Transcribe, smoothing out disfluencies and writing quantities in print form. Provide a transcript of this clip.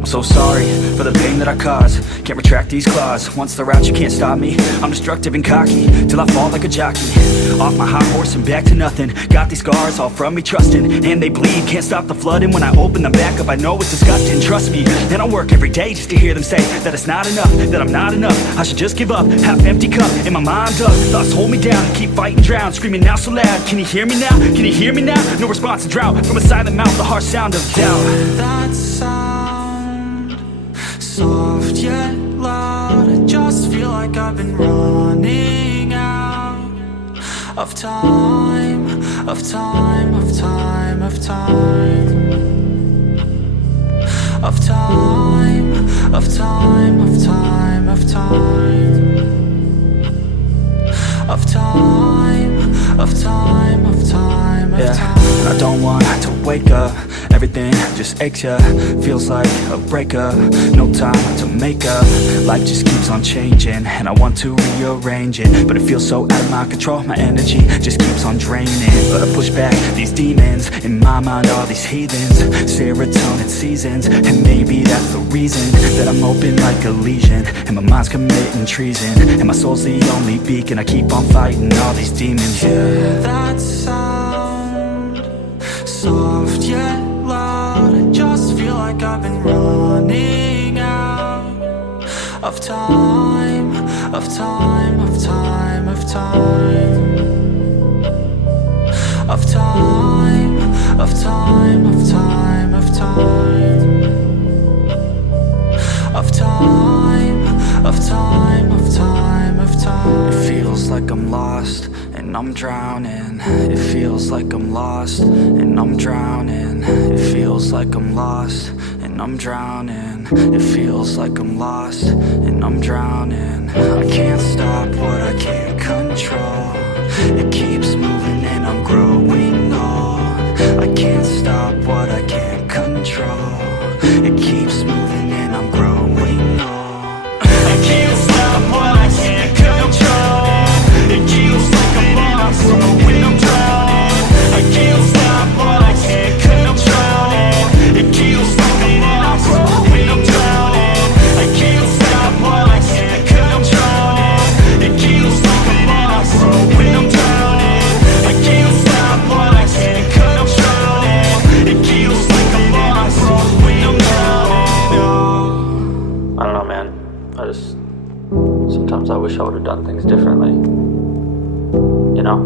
I'm so sorry for the pain that I caused. Can't retract these claws. Once they're out, you can't stop me. I'm destructive and cocky till I fall like a jockey. Off my high horse and back to nothing. Got these scars all from me trusting, and they bleed. Can't stop the flooding. When I open them back up, I know it's disgusting. Trust me, and I work every day just to hear them say that it's not enough, that I'm not enough. I should just give up. Half empty cup in my mind up. Thoughts hold me down, keep fighting, drown. Screaming now so loud. Can you hear me now? Can you hear me now? No response to drought. From a silent mouth, the harsh sound of doubt. That sound, soft yet loud. I just feel like I've been running out of time, of time, of time, of time, of time, of time, of time, of time, of time, of time, of time, of time. And I don't want to wake up. Everything just aches ya. Feels like a breakup. No time to make up. Life just keeps on changing, and I want to rearrange it, but it feels so out of my control. My energy just keeps on draining. But I push back these demons in my mind, all these heathens. Serotonin seasons, and maybe that's the reason that I'm open like a lesion, and my mind's committing treason, and my soul's the only beacon. I keep on fighting all these demons. Yeah, that sound, soft yet loud. I just feel like I've been running out of time, of time, of time, of time, of time, of time, of time, of time, of time, of time, of time, of time. It feels like I'm lost and I'm drowning. It feels like I'm lost and I'm drowning. It feels like I'm lost and I'm drowning. It feels like I'm lost and I'm drowning. I can't stop what I can't control. It keeps moving and I'm growing old. I can't stop what I can't control. It keeps moving and I'm growing old. I can't stop what I can't control. It feels like I'm lost when I'm drowning. I can't stop what I can't control. It feels like I'm lost when I'm drowning. I can't stop what I can't control. It feels like I'm lost when I'm drowning. I can't stop what I can't control. It feels like I'm lost when I'm drowning. I don't know, man. Sometimes I wish I would have done things differently. You know?